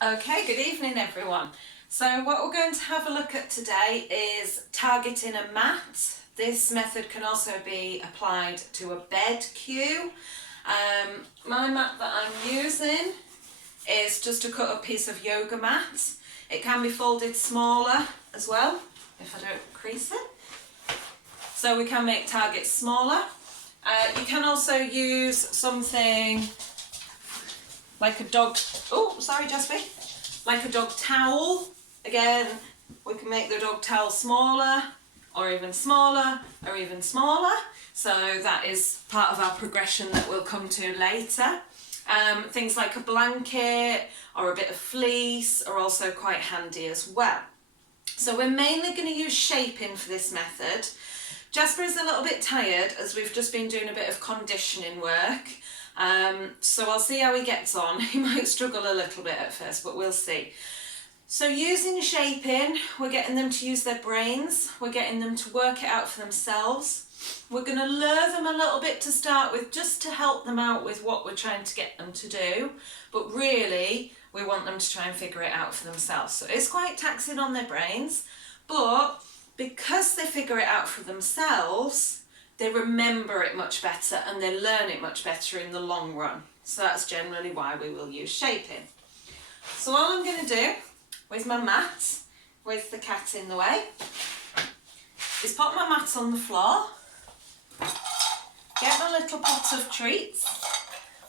Okay, good evening everyone. So what we're going to have a look at today is targeting a mat. This method can also be applied to a bed cue. My mat that I'm using is just a cut up piece of yoga mat. It can be folded smaller as well if I don't crease it. So we can make targets smaller. You can also use something like a dog, like a dog towel. Again, we can make the dog towel smaller, or even smaller, or even smaller. So that is part of our progression that we'll come to later. Things like a blanket or a bit of fleece are also quite handy as well. So we're mainly going to use shaping for this method. Jasper is a little bit tired as we've just been doing a bit of conditioning work. So I'll see how he gets on. He might struggle a little bit at first, but we'll see. So using shaping, we're getting them to use their brains. We're getting them to work it out for themselves. We're going to lure them a little bit to start with, just to help them out with what we're trying to get them to do. But really, we want them to try and figure it out for themselves. So it's quite taxing on their brains, but because they figure it out for themselves, they remember it much better and they learn it much better in the long run. So that's generally why we will use shaping. So all I'm going to do with my mat, with the cat in the way, is put my mat on the floor, get my little pot of treats.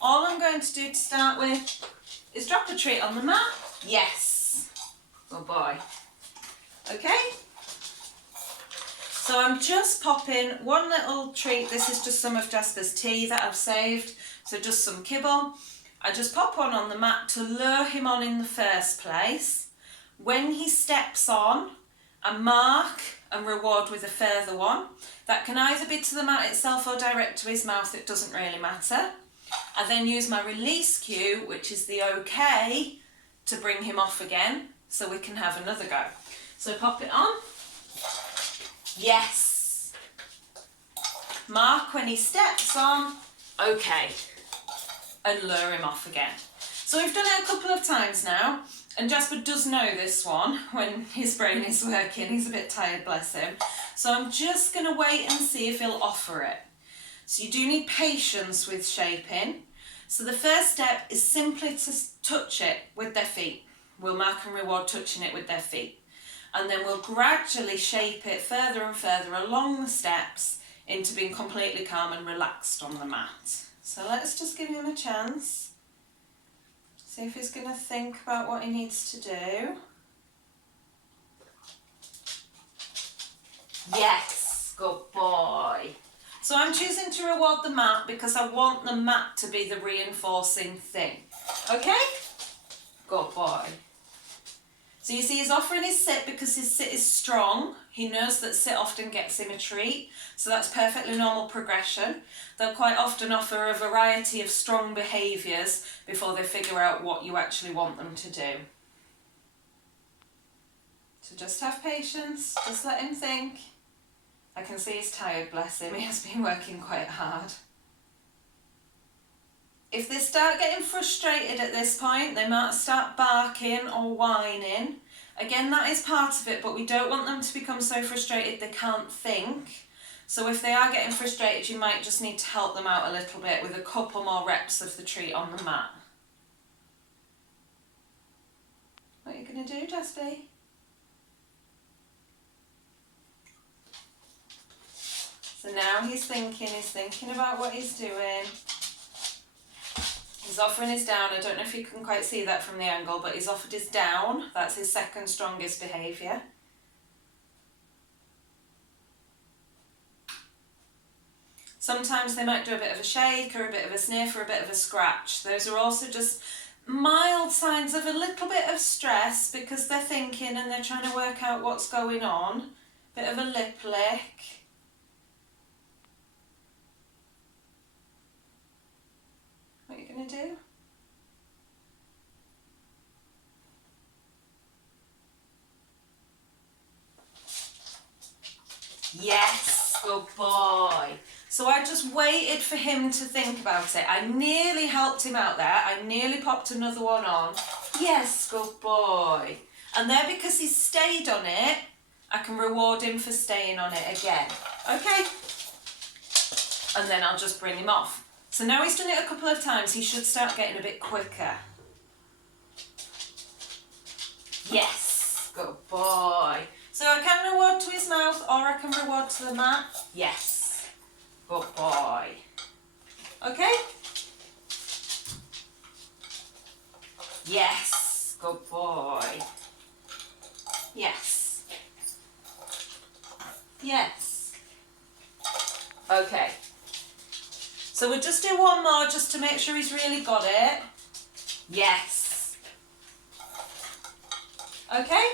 All I'm going to do to start with is drop a treat on the mat. Yes, good boy. Okay. So I'm just popping one little treat. This is just some of Jasper's tea that I've saved. So just some kibble. I just pop one on the mat to lure him on in the first place. When he steps on, I mark and reward with a further one. That can either be to the mat itself or direct to his mouth. It doesn't really matter. I then use my release cue, which is the okay, to bring him off again so we can have another go. So pop it on. Yes. Mark when he steps on, okay, and lure him off again. So we've done it a couple of times now, and Jasper does know this one when his brain is working. He's a bit tired, bless him. So I'm just going to wait and see if he'll offer it. So you do need patience with shaping. So the first step is simply to touch it with their feet. We'll mark and reward touching it with their feet. And then we'll gradually shape it further and further along the steps into being completely calm and relaxed on the mat. So let's just give him a chance. See if he's going to think about what he needs to do. Yes, good boy. So I'm choosing to reward the mat because I want the mat to be the reinforcing thing. Okay? Good boy. So you see he's offering his sit because his sit is strong. He knows that sit often gets him a treat, so that's perfectly normal progression. They'll quite often offer a variety of strong behaviours before they figure out what you actually want them to do. So just have patience, just let him think. I can see he's tired, bless him, he has been working quite hard. If they start getting frustrated at this point, they might start barking or whining. Again, that is part of it, but we don't want them to become so frustrated they can't think. So if they are getting frustrated, you might just need to help them out a little bit with a couple more reps of the treat on the mat. What are you going to do, Jasper? So now he's thinking about what he's doing. He's offering his down. I don't know if you can quite see that from the angle, but he's offered his down. That's his second strongest behaviour. Sometimes they might do a bit of a shake or a bit of a sniff or a bit of a scratch. Those are also just mild signs of a little bit of stress because they're thinking and they're trying to work out what's going on. Bit of a lip lick. What are you going to do? Yes, good boy. So I just waited for him to think about it. I nearly helped him out there. I nearly popped another one on. Yes, good boy. And there, because he's stayed on it, I can reward him for staying on it again. Okay. And then I'll just bring him off. So now he's done it a couple of times, he should start getting a bit quicker. Yes, good boy. So I can reward to his mouth or I can reward to the mat. Yes, good boy. Okay? Yes, good boy. Yes. Yes. Okay. So we'll just do one more just to make sure he's really got it. Yes. Okay?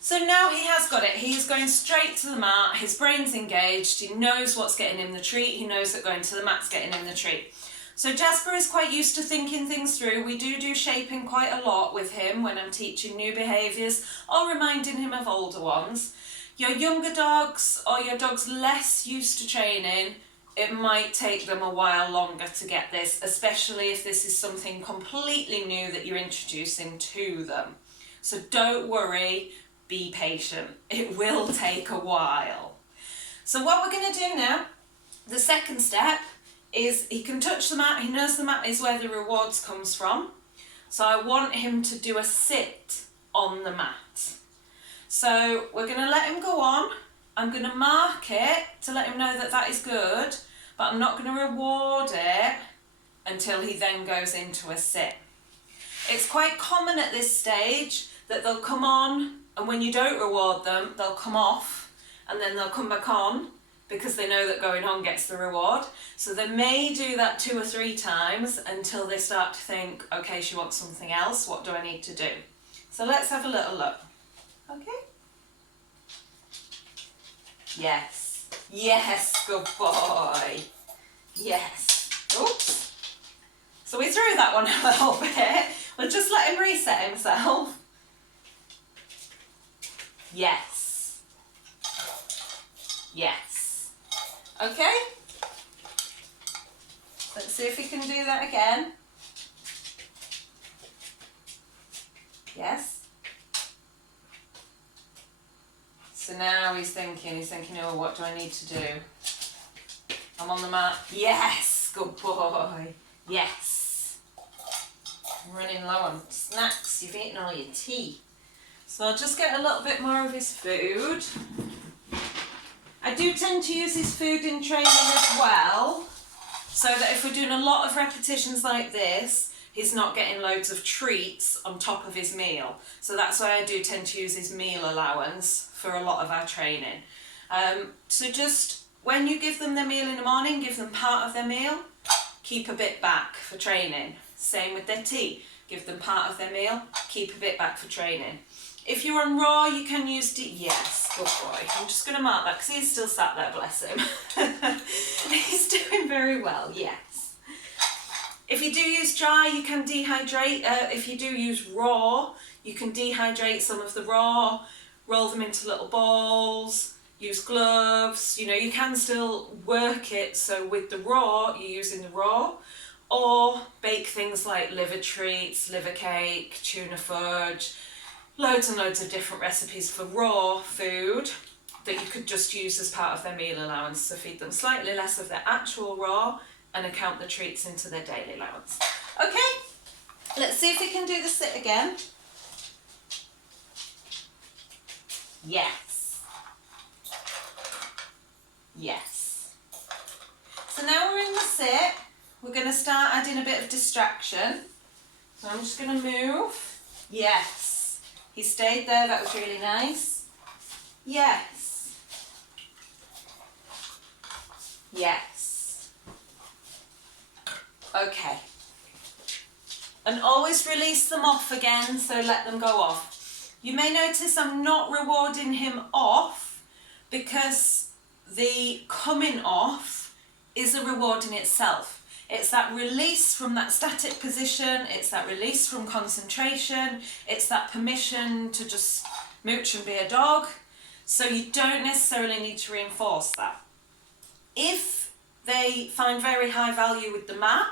So now he has got it. He's going straight to the mat. His brain's engaged. He knows what's getting him the treat. He knows that going to the mat's getting him the treat. So Jasper is quite used to thinking things through. We do shaping quite a lot with him when I'm teaching new behaviours or reminding him of older ones. Your younger dogs or your dogs less used to training, it might take them a while longer to get this, especially if this is something completely new that you're introducing to them. So don't worry, be patient. It will take a while. So what we're going to do now, the second step, is he can touch the mat. He knows the mat is where the rewards comes from. So I want him to do a sit on the mat. So we're going to let him go on. I'm going to mark it to let him know that that is good, but I'm not going to reward it until he then goes into a sit. It's quite common at this stage that they'll come on, and when you don't reward them, they'll come off and then they'll come back on because they know that going on gets the reward. So they may do that 2 or 3 times until they start to think, okay, she wants something else, what do I need to do? So let's have a little look. Okay? Yes. Yes, good boy. Yes. Oops. So we threw that one a little bit. We'll just let him reset himself. Yes. Yes. Okay? Let's see if we can do that again. Yes. So now he's thinking, oh, what do I need to do? I'm on the mat. Yes, good boy. Yes. I'm running low on snacks. You've eaten all your tea. So I'll just get a little bit more of his food. I do tend to use his food in training as well, so that if we're doing a lot of repetitions like this, he's not getting loads of treats on top of his meal. So that's why I do tend to use his meal allowance for a lot of our training. So just when you give them their meal in the morning, give them part of their meal, keep a bit back for training. Same with their tea, give them part of their meal, keep a bit back for training. If you're on raw, you can use yes, good boy. I'm just going to mark that because he's still sat there, bless him. He's doing very well, yes. If you do use dry, you can dehydrate. If you do use raw, you can dehydrate some of the raw, roll them into little balls, use gloves. You know, you can still work it, so with the raw, you're using the raw, or bake things like liver treats, liver cake, tuna fudge, loads and loads of different recipes for raw food that you could just use as part of their meal allowance. So feed them slightly less of their actual raw and account the treats into their daily allowance. Okay, let's see if we can do the sit again. Yes. Yes. So now we're in the sit, we're going to start adding a bit of distraction. So I'm just going to move. Yes. He stayed there, that was really nice. Yes. Yes. Okay. And always release them off again, so let them go off. You may notice I'm not rewarding him off because the coming off is a reward in itself. It's that release from that static position, it's that release from concentration, it's that permission to just mooch and be a dog. So you don't necessarily need to reinforce that. If they find very high value with the mat,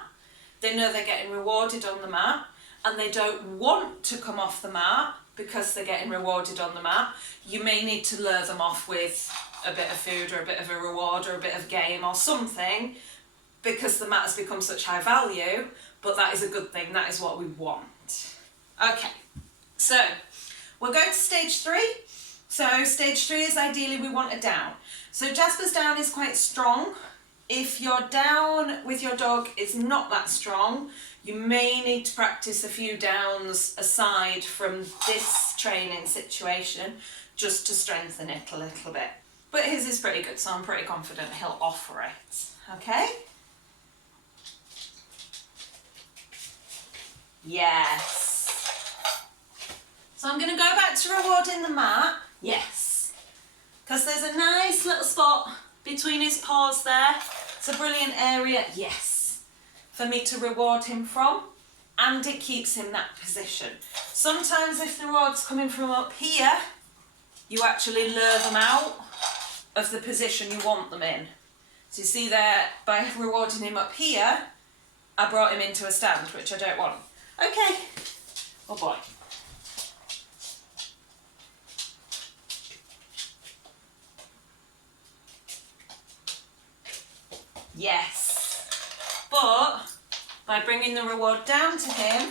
they know they're getting rewarded on the mat, and they don't want to come off the mat because they're getting rewarded on the mat, you may need to lure them off with a bit of food or a bit of a reward or a bit of game or something, because the mat has become such high value. But that is a good thing, that is what we want. Okay, so we'll go to stage 3. So stage 3 is ideally we want a down. So Jasper's down is quite strong. If your down with your dog is not that strong, you may need to practice a few downs aside from this training situation just to strengthen it a little bit. But his is pretty good, so I'm pretty confident he'll offer it. Okay? Yes. So I'm going to go back to rewarding the mat. Yes. Because there's a nice little spot between his paws there. It's a brilliant area. Yes. For me to reward him from. And it keeps him that position. Sometimes if the reward's coming from up here, you actually lure them out of the position you want them in. So you see there, by rewarding him up here, I brought him into a stand, which I don't want. Okay. Oh boy. Yes. But by bringing the reward down to him,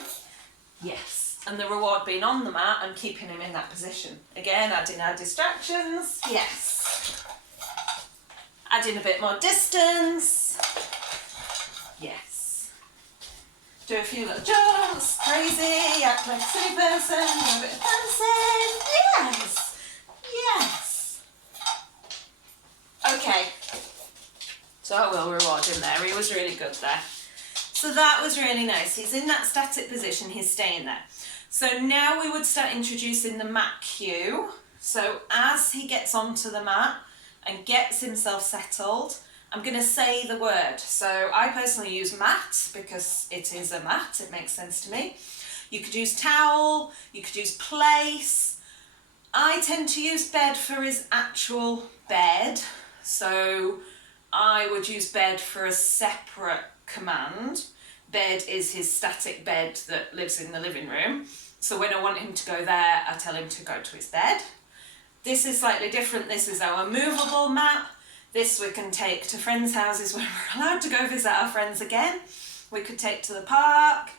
yes. And the reward being on the mat and keeping him in that position. Again, adding our distractions. Yes. Adding a bit more distance. Yes. Do a few little jumps, crazy, act like a silly person, do a bit of dancing. Yes. Yes. Okay. So I will reward him there. He was really good there. So that was really nice. He's in that static position. He's staying there. So now we would start introducing the mat cue. So as he gets onto the mat and gets himself settled, I'm going to say the word. So I personally use mat because it is a mat. It makes sense to me. You could use towel. You could use place. I tend to use bed for his actual bed. So I would use bed for a separate command. Bed is his static bed that lives in the living room. So when I want him to go there, I tell him to go to his bed. This is slightly different. This is our movable mat. This we can take to friends' houses when we're allowed to go visit our friends again. We could take to the park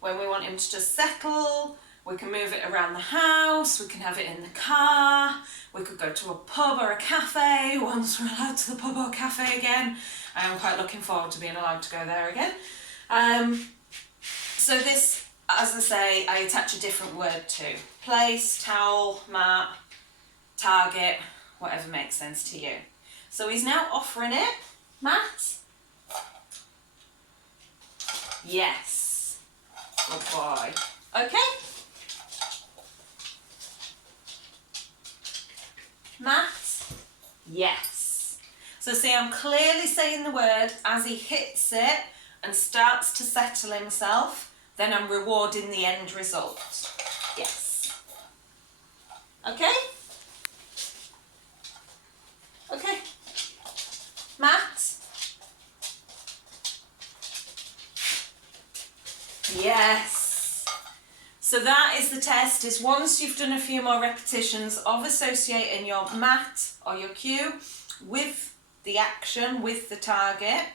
when we want him to just settle. We can move it around the house. We can have it in the car. We could go to a pub or a cafe once we're allowed to the pub or cafe again. I am quite looking forward to being allowed to go there again. So this, as I say, I attach a different word to. Place, towel, mat, target, whatever makes sense to you. So he's now offering it. Matt? Yes. Good boy. Okay. Matt? Yes. So see, I'm clearly saying the word as he hits it and starts to settle himself, then I'm rewarding the end result. Yes. Okay? Okay. Matt? Yes. So that is the test, is once you've done a few more repetitions of associating your mat or your cue with the action, with the target,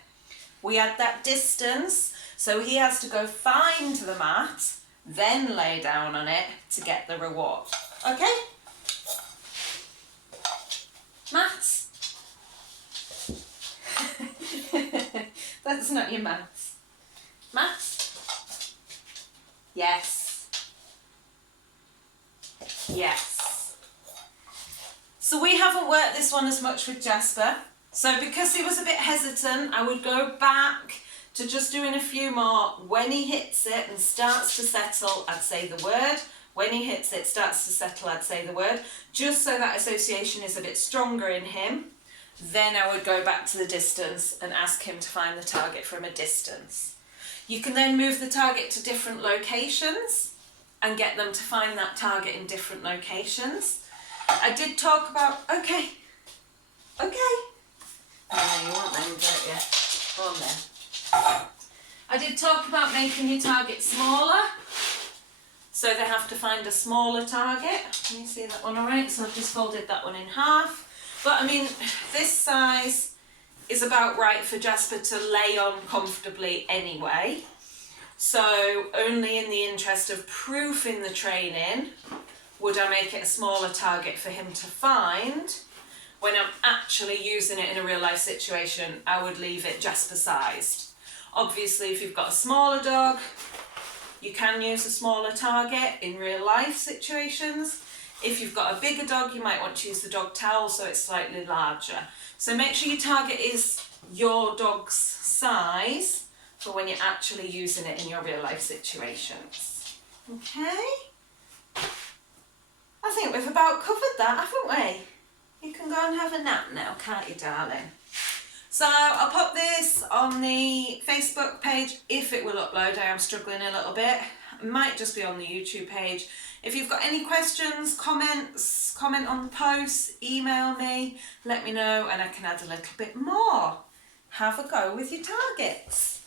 we add that distance, so he has to go find the mat, then lay down on it to get the reward. Okay? Matt? That's not your maths. Matt? Yes. Yes. So we haven't worked this one as much with Jasper. So because he was a bit hesitant, I would go back to just doing a few more. When he hits it and starts to settle, I'd say the word. When he hits it, starts to settle, I'd say the word. Just so that association is a bit stronger in him. Then I would go back to the distance and ask him to find the target from a distance. You can then move the target to different locations and get them to find that target in different locations. I did talk about, okay. Yeah, you want them, don't you? Go on then. I did talk about making your target smaller. So they have to find a smaller target. Can you see that one all right? So I've just folded that one in half. But I mean, this size is about right for Jasper to lay on comfortably anyway. So only in the interest of proof in the training would I make it a smaller target for him to find. When I'm actually using it in a real life situation, I would leave it Jasper sized. Obviously, if you've got a smaller dog, you can use a smaller target in real life situations. If you've got a bigger dog, you might want to use the dog towel so it's slightly larger. So make sure your target is your dog's size for when you're actually using it in your real life situations. Okay? I think we've about covered that, haven't we? You can go and have a nap now, can't you, darling? So I'll put this on the Facebook page if it will upload. I am struggling a little bit. It might just be on the YouTube page. If you've got any questions, comments, comment on the post, email me, let me know and I can add a little bit more. Have a go with your targets.